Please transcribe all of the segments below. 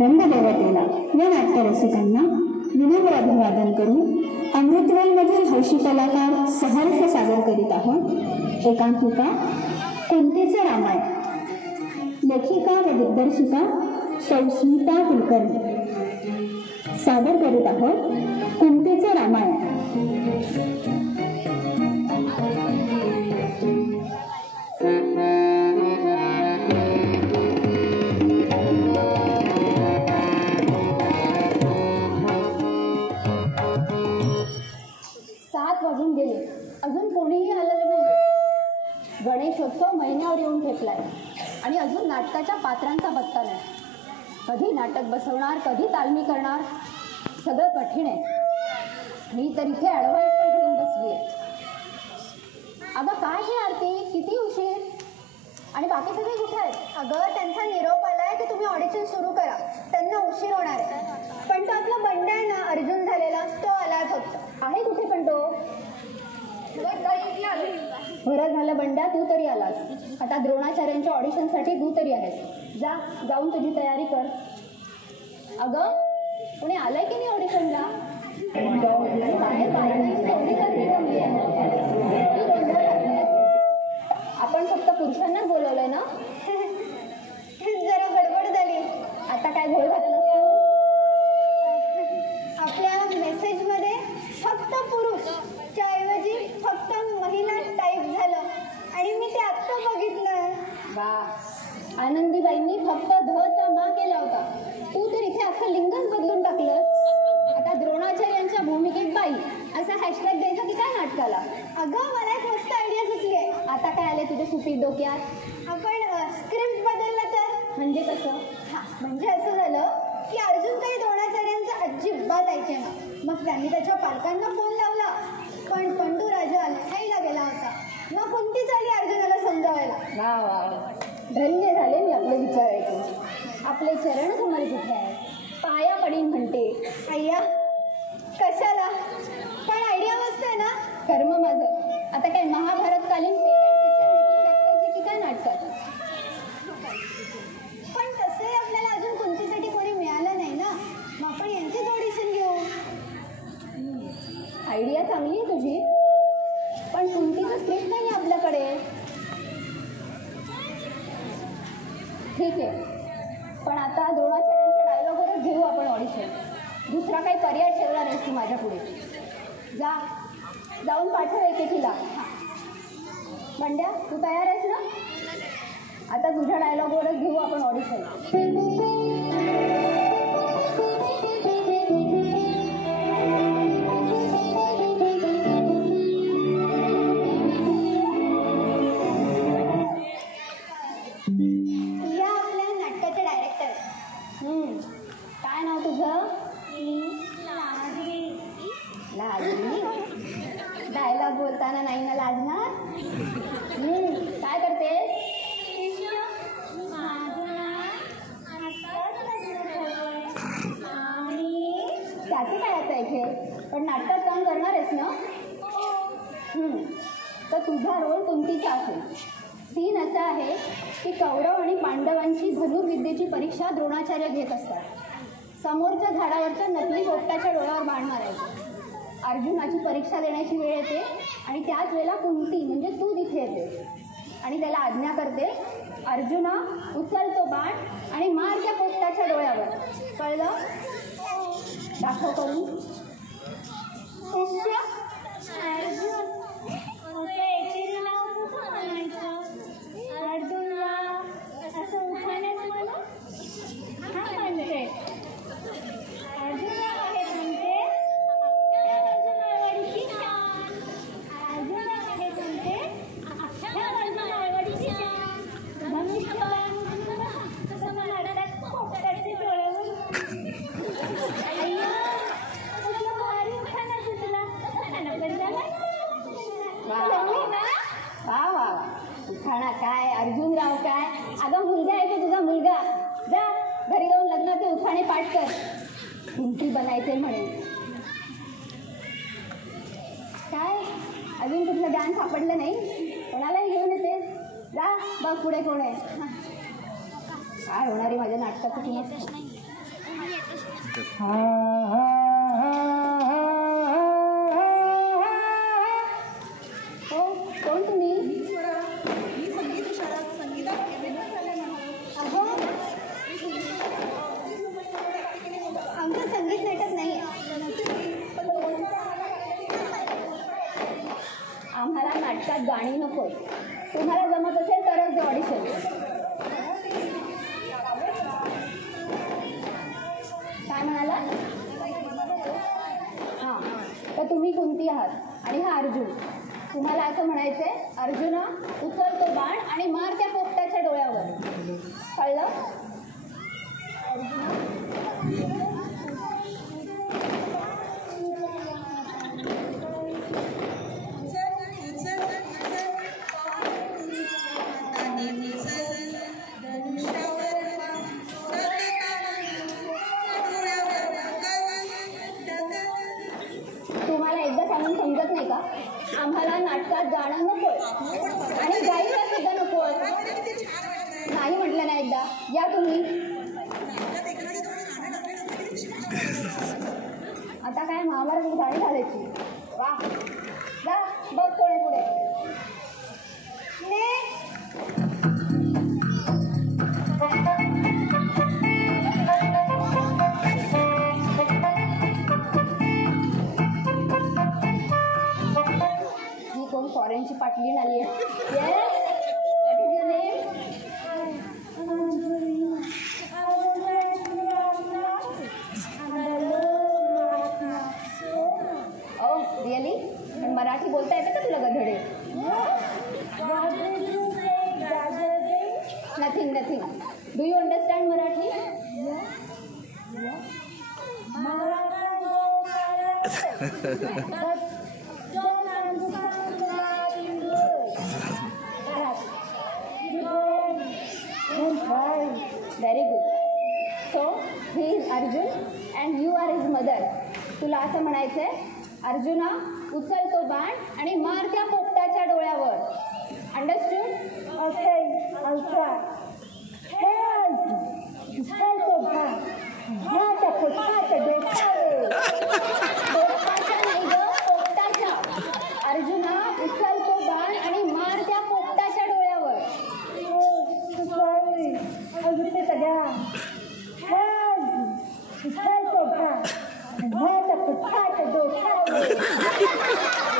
रंगदेवतेला या नाट्यरसिकांना विनम्र अभिवादन करून अमृतवेलमधील हौशी कलाकार सहर्ष सादर करीत आहोत एकांकिका कुंतीचे रामायण. लेखिका व दिग्दर्शिका स्मिता कुलकर्णी. सादर करीत आहोत कुंतीचे रामायण. 7 वाजून गेले, अजून कोणीही आलेलं नाही. गणेशोत्सव महिन्यावर येऊन ठेपलाय आणि अजून नाटकाच्या पात्रांचा पत्ता नाही. कधी नाटक बसवणार, कधी तालमी करणार, सगळं कठीण आहे. मी तर इथे ॲडव्हान्स पण घेऊन बसली आहे. अगं काय हे आरती, किती उशीर? आणि बाकी सगळे कुठे आहेत? अगं त्यांचा निरोप आलाय की तुम्ही ऑडिशन सुरू करा, त्यांना उशीर होणार आहे. पण तो आपला बंड आहे ना, अर्जुन झालेला, तो आलाय फक्त. आहे कुठे पण तो? बरं झालं बंड्या, तू तरी आलास. आता द्रोणाचार्यांच्या ऑडिशनसाठी तू तरी आहेस. जाऊन तुझी तयारी कर. अगं कोणी आलंय की नाही ऑडिशनला? आपण फक्त पुरुषांनाच बोलवलंय ना? जरा गडबड झाली. आता काय घोळ घातला? आपल्या मेसेजमध्ये फक्त पुरुषच्या ऐवजी फक्त महिला टाईप झालं आणि मी ते आत्ता बघितलं. वा, आनंदीबाईंनी फक्त धचा मा केला होता. तू तर इथे अख्खं लिंगच बदलून टाकलं. आता द्रोणाचार्यांच्या भूमिकेत बाई असा हॅशटॅग द्यायचा की काय नाटकाला? अगं मला एक मस्त आयडिया सुचली आहे. आता काय आले तुझ्या सुपीक डोक्यात? आपण स्क्रिप्ट बदललं तर? म्हणजे कसं? म्हणजे असं झालं की अर्जुन काही द्रोणाचार्यांचं अजिबात ऐके ना. मग त्यांनी त्याच्या पालकांना फोन लावला, पण पंडू राजा लढाईला गेला होता. मग कुंती झाली अर्जुनाला समजावायला. वा वा, धन्य झाले मी आपले विचार ऐकून. आपले चरण कमल कुठे आहे? पाया पडीन म्हणते. अय्या कशाला? पण आयडिया मस्त आहे ना. कर्म माझं. आता काय महाभारतकालीन टाकायचे की काय नाटकात? पण तसंही आपल्याला अजून कुंतीसाठी कोणी मिळालं नाही ना, मग आपण यांचीच ऑडिशन घेऊ. आयडिया चांगली आहे तुझी, पण कुंतीचं स्क्रिप्ट नाही आपल्याकडे. ठीक आहे, पण आता द्रोणाचार्यांच्या डायलॉगवरच घेऊ आपण ऑडिशन. दुसरा काही पर्याय ठेवला नाहीस तू माझ्या पुढे. जाऊन पाठव एकेकीला. बंड्या तू तयार आहेस ना? आता तुझ्या डायलॉगवरच घेऊ आपण ऑडिशन. या आपल्या नाटकाचे डायरेक्टर. काय नाव तुझं? लाजली? डायलॉग बोलताना नाही ना लाजणार? काय करतेस? त्याचे काय आता इथे? पण नाटकात काम करणार आहेस ना? तर तुझा रोल कुंतीचा असेल. सीन असा आहे की कौरव आणि पांडवांची धनुर्विद्येची परीक्षा द्रोणाचार्य घेत असतात. समोरच्या झाडावरच्या नकली पोपटाच्या डोळ्यावर बाण मारायचं. अर्जुनाची परीक्षा देण्याची वेळ येते आणि त्याच वेळेला कुंती म्हणजे तू तिथे येते आणि त्याला आज्ञा करते, अर्जुना उचल तो बाण आणि मार त्या पोपटाच्या डोळ्यावर. कळलं? दाखव करून. उखाणा काय, अर्जुनराव काय? अगं मुलगा आहे तो तुझा मुलगा. जा घरी जाऊन लग्नाचे उखाणे पाठ कर. कुंती बनायचे म्हणे. काय अजून कुठलं ज्ञान सापडलं नाही? कोणालाही घेऊन येते. जा बघ पुढे कोण आहे. काय होणार आहे माझ्या नाटकाचं? हो, कोण तुम्ही? मी संगीत शाळेत संगीतात अहो, आमचं संगीत नाटक नाही आम्हाला नाटकात गाणी नको. तुम्हाला जमत असेल तरच ऑडिशन. काय म्हणाला? हां, तर तुम्ही कुंती आहात आणि हा अर्जुन. तुम्हाला असं म्हणायचंय, अर्जुन उचल तो बाण आणि मार त्या पोपटाच्या डोळ्यावर. कळलं? तुम्हाला एकदा सांगून समजत नाही का? आम्हाला नाटकात गाणं नकोय आणि गायला सुद्धा नकोय. नाही म्हटलं ना एकदा. या तुम्ही. आता काय महाभारत गाणी घालायची? वा, जा बघ कोणी पुढे. ही कोण फॉरेनची पाटली आली आहे? रिअली? पण मराठी बोलता येतं का तुला गधडे? Nothing nothing. Do you understand Marathi? Very good. So he is Arjun and you are his mother. तुला असं म्हणायचंय, अर्जुना उचल तो बाण आणि मार त्या पोपटाच्या डोळ्यावर. अंडरस्टूड? पोपटाचा नाही ग, पोपटाच्या. अर्जुना उचल तो बाण आणि मार त्या पोपटाच्या डोळ्यावर.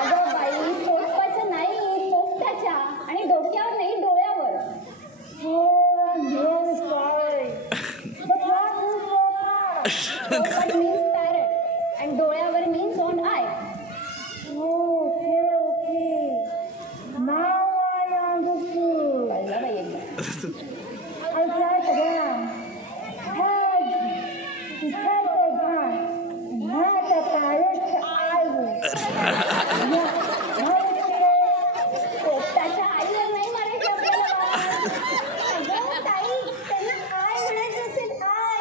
अगं बाई, पोपटाच्या नाही, पोपटाच्या. आणि डोक्यावर नाही, डोळ्यावर. पोपट मीन्स पॅरट अँड डोळ्यावर मीन्स ऑन आय. कळलं बाई एकदा. पोपटाच्या आईवर नाही मारायचं आपल्याला. ताई, त्यांना आय म्हणायचं असेल, आय.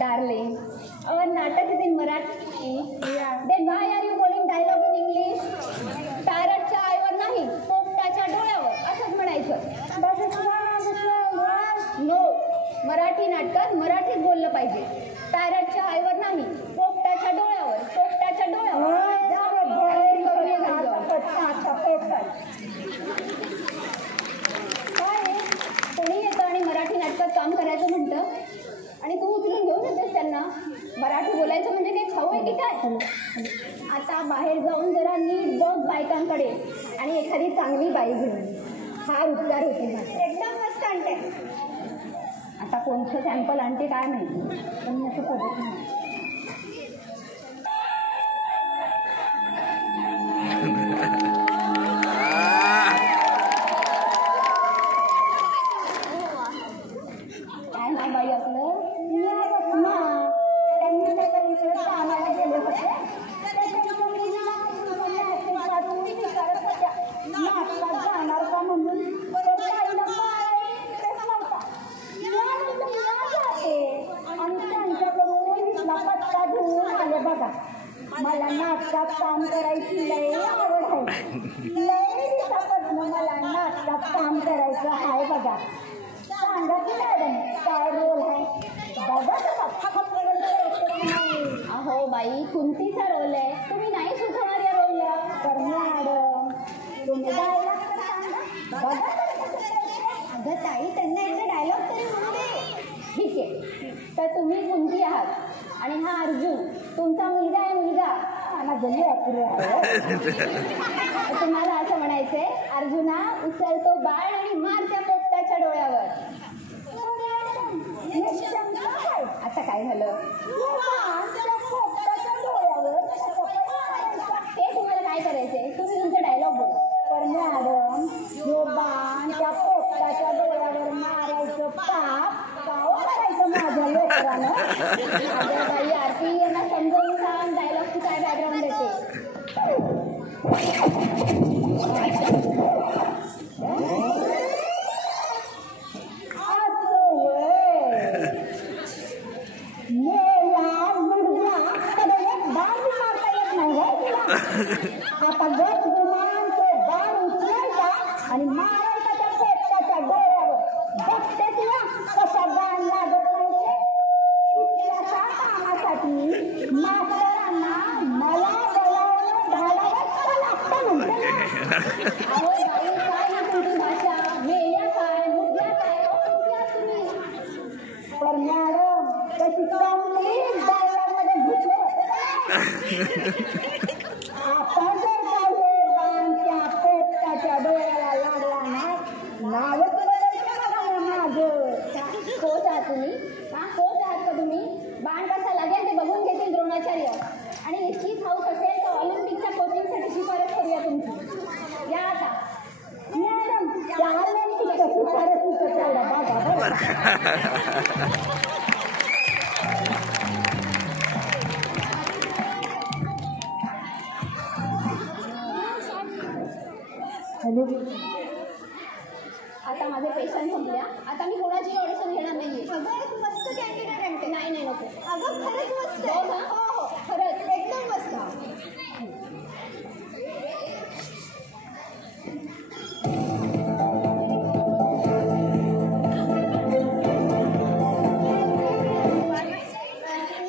डार्लिंग, our नाटक is in Marathi. Then why are you calling dialogue in English? पॅरटच्या आईवर नाही, पोपटाच्या डोळ्यावर असंच म्हणायचं. नो, मराठी नाटकात मराठीत बोललं पाहिजे. पॅरटच्या आईवर नाही, पोपटाच्या डोळ्यावर. पोपटाच्या डोळ्यावर. कोणी येतं आणि मराठी नाटकात काम करायचं म्हणतं आणि तू उचलून घेऊन येतेस त्यांना. मराठी बोलायचं म्हणजे काही खाऊ आहे की काय? आता बाहेर जाऊन जरा नीट बघ बायकांकडे आणि एखादी चांगली बाई घेऊन. फार उपचार होतील माझे. एकदम मस्त आणते. आता कोणतं सॅम्पल आणते काय माहिती, पण असं पद्धती काय नाही बाई आपलं. आम्हाला गेले होते जाणार का म्हणून आणि त्यांच्याकडून पत्ता घेऊन आले बघा. मला नाटकात काम करायची लय आवड आहे. लय दिवसापासून मला नाटकात काम करायचं आहे बघा. सांगा की मॅडम काय रोल आहे बघा. अहो बाई, कुंतीचा रोल आहे, तुम्ही नाही सुचवणार या रोलला. तर मॅडम तुम्ही डायलॉग अगं ताई, त्यांना एकदा डायलॉग तरी म्हणू दे. ठीक आहे, तर तुम्ही कुंती आहात आणि हा अर्जुन तुमचा मुलगा आहे. मुलगा तुम्हाला असं म्हणायचंय, अर्जुना उचलतो बाळ आणि मार त्या पोपटाच्या डोळ्यावर. आता काय झालं ते तुम्हाला काय करायचंय, तुम्ही तुमचा डायलॉग बोला. तर मॅडम हे बाण त्या पोपटाच्या डोळ्यावर मारायचं पाप गाव करायचं माझ्या लेकरानं. अगं बाई आरती, यांना समजावून सांग डायलॉगची काय बॅकग्राऊंड देते. आता गट गुमान ते बाण उचलायचा आणि मारायचा त्या पोपटाच्या डोळ्यावर. बघते तुला कसा बाण लागत नव्हते. त्याच्या कामासाठी मास्तरांना मला बोलावून घालावंच लागतं म्हणते. अहो बाई, काय ना तुमची भाषा, मेल्या काय मुद्या काय कुठल्या तुम्ही. तर मॅडम त्याची कम्प्लीट डायलॉगमध्ये घुसले. आपण जर काही बाण त्या पोपटाच्या डोळ्याला लागला ना, नावच बदलतं माझं. कोच आहात तुम्ही, हा कोच आहात का तुम्ही. बाण कसा लागेल ते बघून घेतील द्रोणाचार्य. आणि इतकीच हाऊस असेल तर ऑलिम्पिकच्या कोचिंगसाठी शिफारस करूया तुमची. या आता मॅडम त्या ऑलिम्पिकच्या शिफारसीचं तेवढं बघा बरं. हॅलो, आता माझे पेशंट संपल्या. आता मी कोणाची ऑडिशन घेणार नाहीये. अगं मस्त कॅन्डिडेट आहे ते. नाही नाही नको. अगं खरंच मस्त आहे. हो ना? हो हो, खरंच एकदम मस्त.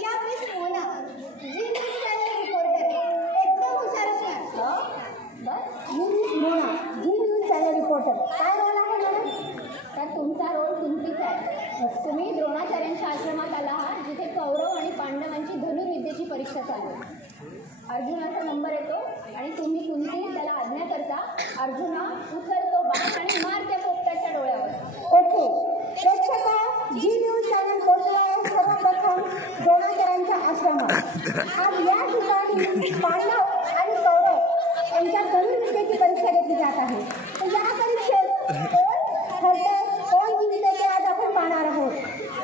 या मिस मोना, जी न्यूज चॅनल रिपोर्टर एकदम हुशार असणार. मिस मोना, जी न्यूज चॅनल रिपोर्टर. काय रोल आहे मॅडम? तर तुमचा रोल कुंतीचा आहे. तुम्ही द्रोणाचार्यांच्या आश्रमात आला आहात, जिथे कौरव आणि पांडवांची धनुर्विद्येची परीक्षा चालू आहे. अर्जुनाचा नंबर येतो आणि तुम्ही कुंती त्याला आज्ञा करता, अर्जुना उचलतो बाण आणि मार त्या पोपटाच्या डोळ्यावर. ओके प्रेक्षका, जी न्यूज चॅनल पोहोचलाय सर्वप्रथम द्रोणाचार्यांच्या आश्रमात. आज या ठिकाणी पांडव आणि कौरव यांच्या धनुर्विद्येची परीक्षा घेतली जात आहे. तर या परीक्षेत कोण ठरते, कोण जिंकते ते आज आपण पाहणार आहोत.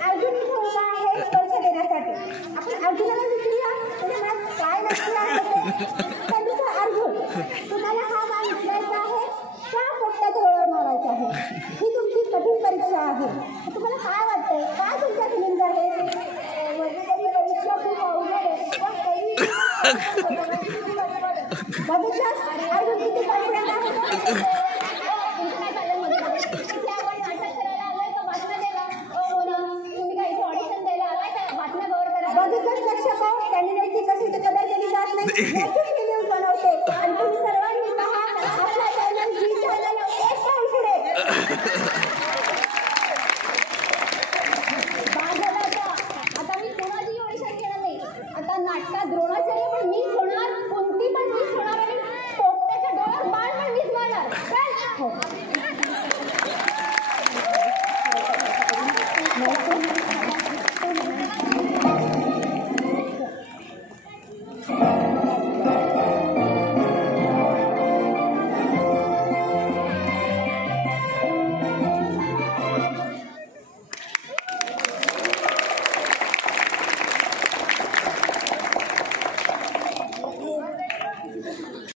अर्जुन इथे उभा आहे परीक्षा देण्यासाठी. आपण अर्जुनाला विचारूया म्हणजे मला काय नक्की आठवते. तर अर्जुन, तुम्हाला हा बाण उचलायचा आहे का पोपटाच्या डोळ्यावर मारायचा आहे. ही तुमची कठीण परीक्षा आहे. तुम्हाला काय वाटतंय, काय तुमच्या फिलिंग आहे. परीक्षा खूप अवघड आहे. बघितलं अर्जुन किती कॉन्फिडंट आहे. तुमचं काय चाललंय मध्ये? इथे आपण नाटक करायला आलोय का बातम्या द्यायला? हो ना, तुम्ही काय इथे ऑडिशन द्यायला आलाय का बातम्या कव्हर करायला? बघितलंच प्रेक्षक, कॅन्डिडेटची कशी तर कदर केली जात नाही. याचीच न्यूज बनवते आणि तुम्ही सर्वांनी पहा आपला चॅनल जी चॅनल एक पाऊल पुढे. आता मी कोणाची ऑडिशन घेणार नाही. आता नाटकात द्रोणाचार्य पण मीच होणार, कुंती पण मीच होणार आणि पोपटाच्या डोळ्यावर बाण पण मीच मारणार. चल.